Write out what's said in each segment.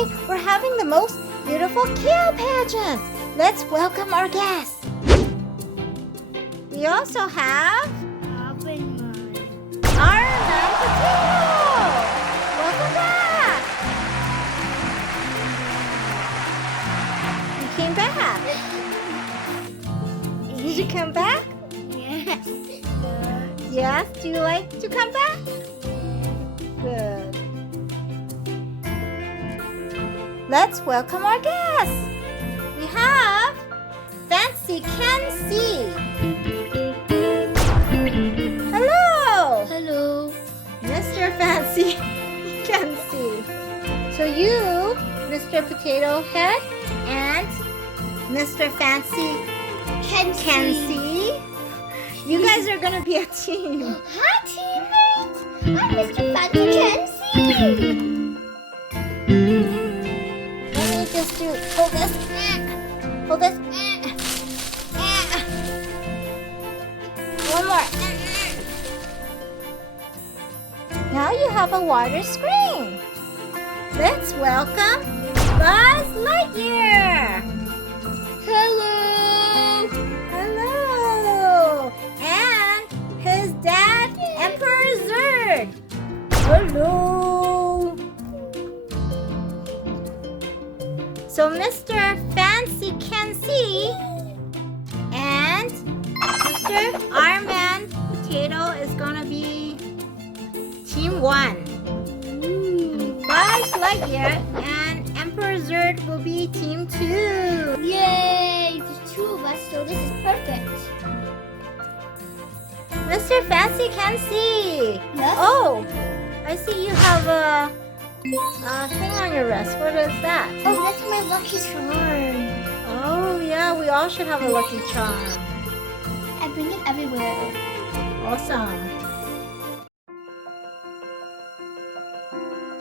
Today, we're having the most beautiful Kale Pageant. Let's welcome our guests. We also have our Man Potato. Welcome back. You came back. Did you come back? Yes. Yes. Do you like to come back? Good. Let's welcome our guests. We have Fancy Kenzie. Hello. Hello. Mr. Fancy Kenzie. So you, Mr. Potato Head, and Mr. Fancy Kenzie. You guys are gonna be a team. Hi, teammates. I'm Mr. Fancy Kenzie. Let me just hold this. Hold this. One more. Now you have a water screen. Let's welcome Buzz Lightyear. Hello. Hello. And his dad, Emperor Zurg. Hello. So Mr. Fancy Kenzie and Mr. Arman Potato is gonna be Team 1. Buzz Lightyear and Emperor Zurg will be Team 2. Yay! There's two of us, so this is perfect. Mr. Fancy Kenzie. Yes? Oh, I see you have a thing on your wrist. What is that? Oh, that's my lucky charm. Oh, yeah, we all should have a lucky charm. I bring it everywhere. Awesome.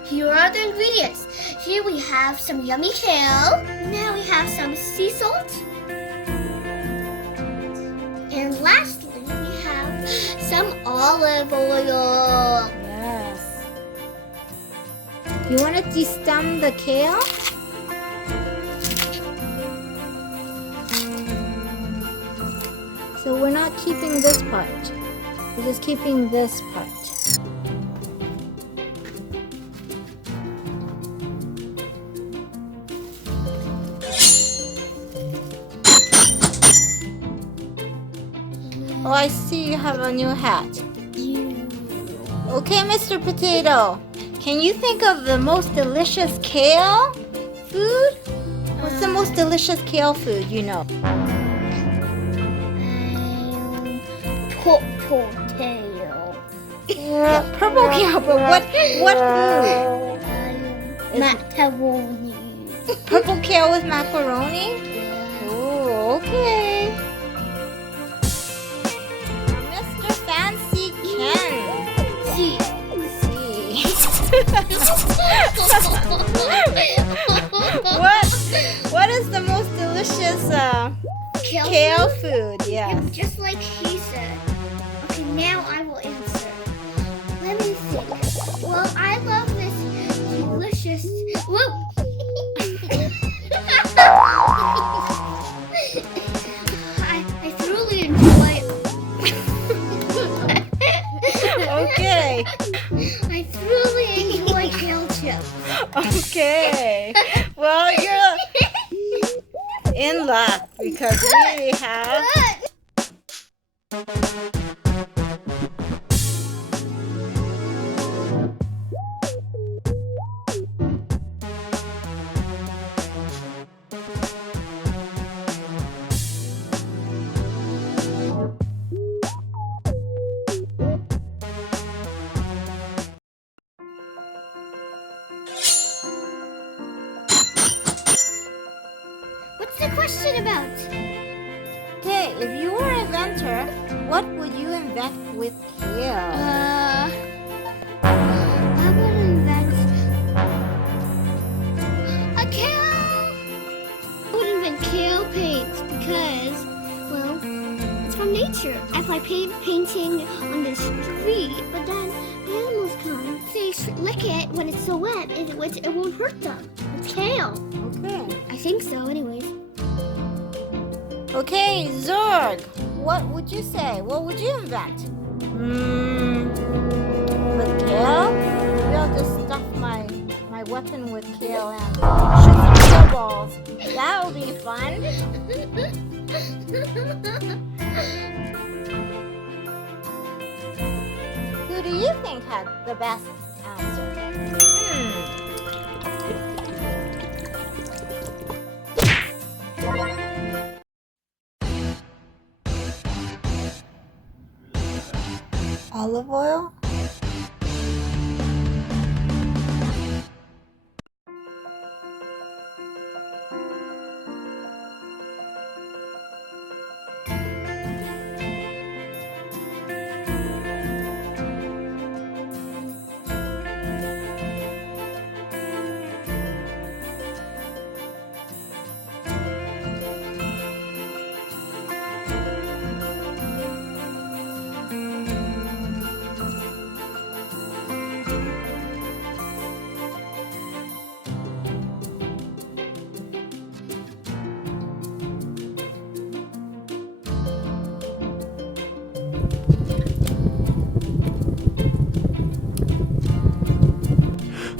Here are the ingredients. Here we have some yummy kale. Now we have some sea salt. And lastly, we have some olive oil. Yes. You want to destem the kale? So we're not keeping this part. We're just keeping this part. Oh, I see you have a new hat. Okay, Mr. Potato. Can you think of the most delicious kale food? What's the most delicious kale food you know? Purple kale. Purple kale, but what food? Macaroni. Purple kale with macaroni? Oh, okay. Mr. Fancy Ken. What is the most delicious kale food? Yes. Just like he said. Okay, now I will answer. Let me think. Well, I love this delicious. Whoa! I thoroughly enjoy. Okay. I thoroughly enjoy kale chips. Okay. Well, you're in luck because we have. What's the question about? Okay, if you were an inventor, what would you invent with kale? I would invent a kale. I would invent kale paint because, well, it's from nature. If I painting on the street, but then animals come, they lick it when it's so wet, it won't hurt them. It's kale. Okay. I think so, anyways. Okay, Zurg, what would you say? What would you invent? With kale? Maybe I'll just stuff my weapon with kale and shoot some snowballs. That would be fun. Who do you think had the best answer? Olive oil?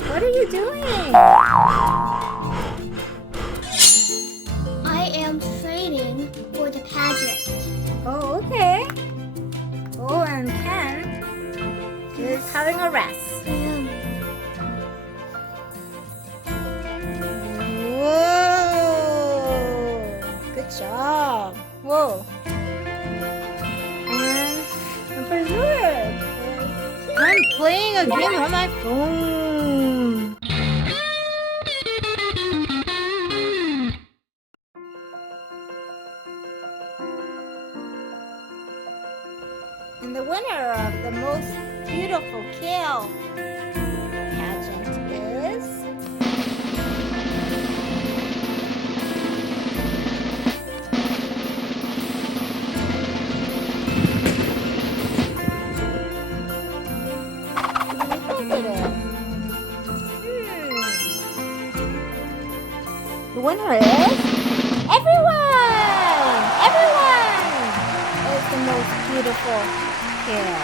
What are you doing? I am training for the pageant. Oh, okay. Oh, and Ken is having a rest. Whoa! Good job. Whoa. And Berserk. I'm playing a game on my phone. And the winner of the most beautiful Kale pageant is who do you think it is? The winner is everyone! Everyone is the most beautiful Kale.